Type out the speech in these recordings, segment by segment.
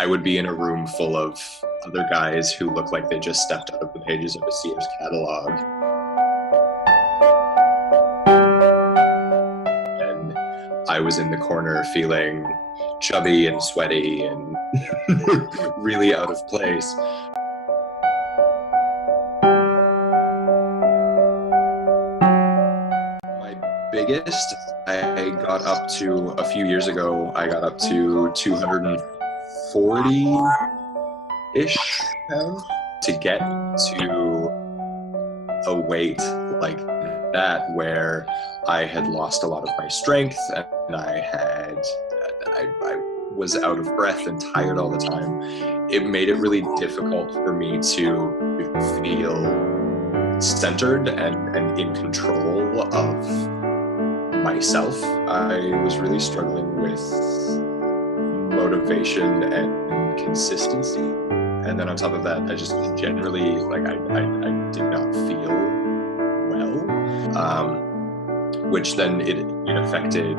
I would be in a room full of other guys who look like they just stepped out of the pages of a Sears catalog. And I was in the corner feeling chubby and sweaty and really out of place. My biggest, I got up to, a few years ago, I got up to 240-ish pounds. To get to a weight like that where I had lost a lot of my strength and I was out of breath and tired all the time, it made it really difficult for me to feel centered and in control of myself. I was really struggling with motivation and consistency. And then on top of that, I just generally, I did not feel well, which then it affected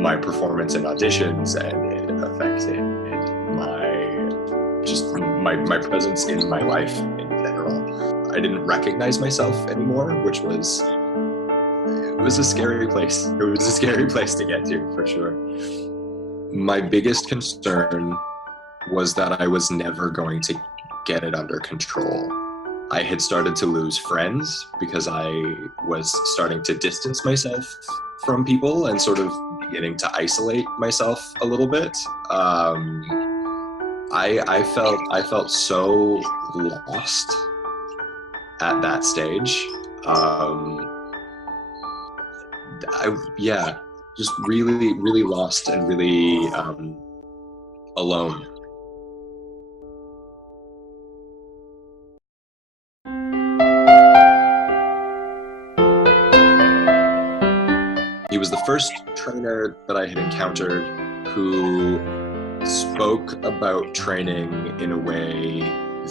my performance in auditions, and it affected my presence in my life in general. I didn't recognize myself anymore, which was a scary place. It was a scary place to get to, for sure. My biggest concern was that I was never going to get it under control. I had started to lose friends because I was starting to distance myself from people and sort of beginning to isolate myself a little bit. I felt so lost at that stage. Just really, really lost and really alone. He was the first trainer that I had encountered who spoke about training in a way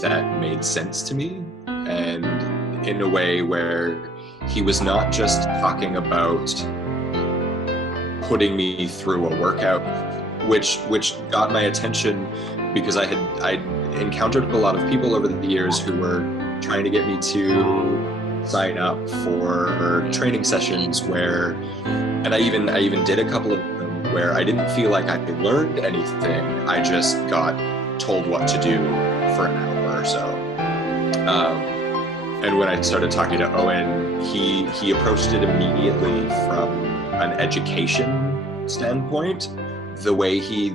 that made sense to me, and in a way where he was not just talking about putting me through a workout, which got my attention because I encountered a lot of people over the years who were trying to get me to sign up for training sessions and I even did a couple of them where I didn't feel like I learned anything. I just got told what to do for an hour or so. And when I started talking to Owen, he approached it immediately from an education standpoint. The way he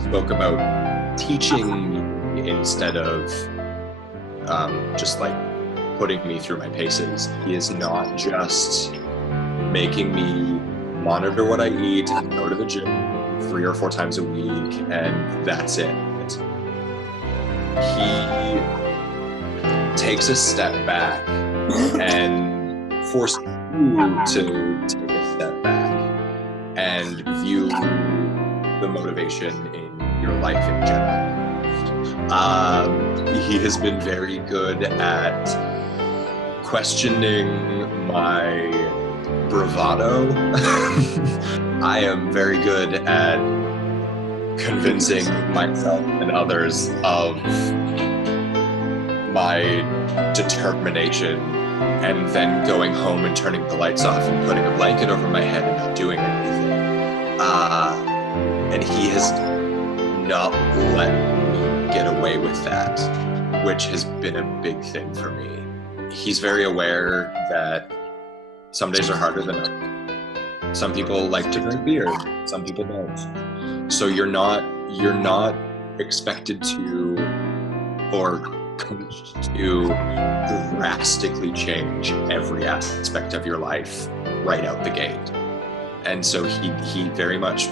spoke about teaching me instead of just like putting me through my paces. He is not just making me monitor what I eat and go to the gym 3 or 4 times a week and that's it. He takes a step back and forces you to take a step back and view the motivation in your life in general. He has been very good at questioning my bravado. I am very good at convincing myself and others of my determination, and then going home and turning the lights off and putting a blanket over my head and not doing anything. And he has not let me get away with that, which has been a big thing for me. He's very aware that some days are harder than others. Some people like to drink beer, some people don't. So you're not expected to or coached to drastically change every aspect of your life right out the gate. And so he very much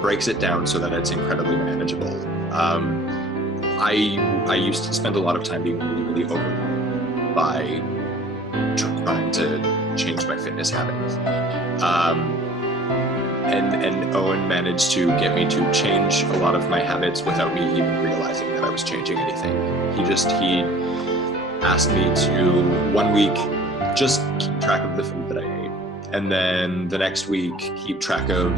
breaks it down so that it's incredibly manageable. I used to spend a lot of time being really, really overwhelmed by trying to change my fitness habits. And Owen managed to get me to change a lot of my habits without me even realizing that I was changing anything. He asked me to 1 week just keep track of the food that I ate, and then the next week keep track of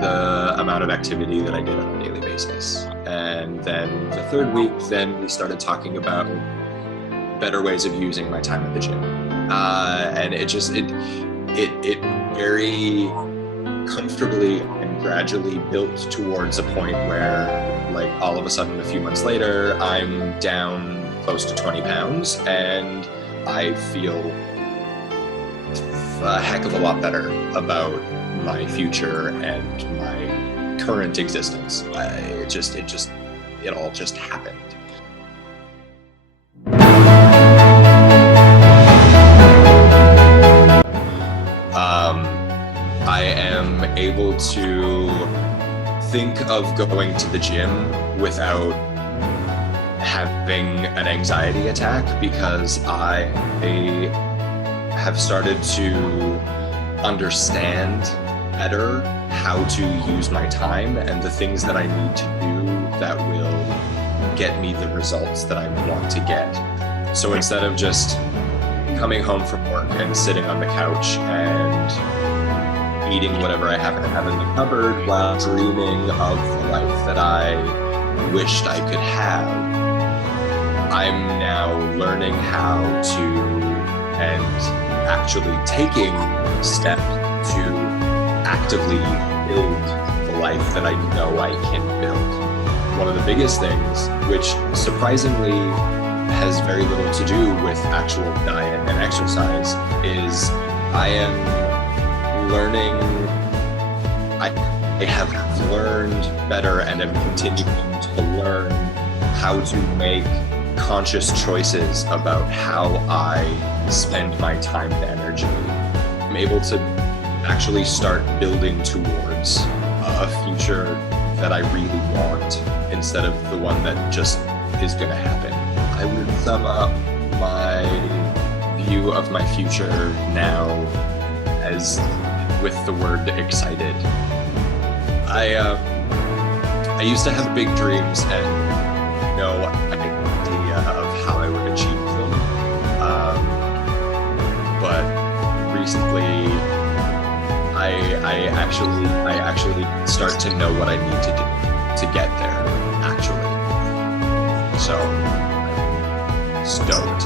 the amount of activity that I did on a daily basis. And then the third week, then we started talking about better ways of using my time at the gym. And it very comfortably and gradually built towards a point where, like, all of a sudden, a few months later, I'm down close to 20 pounds and I feel a heck of a lot better about my future and my current existence. It all just happened. I am able to think of going to the gym without having an anxiety attack, because I have started to understand better how to use my time and the things that I need to do that will get me the results that I want to get. So instead of just coming home from work and sitting on the couch and eating whatever I happen to have in the cupboard while dreaming of the life that I wished I could have, I'm now learning how to, and actually taking steps to actively build the life that I know I can build. One of the biggest things, which surprisingly has very little to do with actual diet and exercise, is I am learning, I have learned better and am continuing to learn how to make conscious choices about how I spend my time and energy. I'm able to actually start building towards a future that I really want instead of the one that just is going to happen. I would sum up my view of my future now as with the word excited. I used to have big dreams and no idea of how I would achieve them. But recently, I actually start to know what I need to do to get there, actually. So, stoked.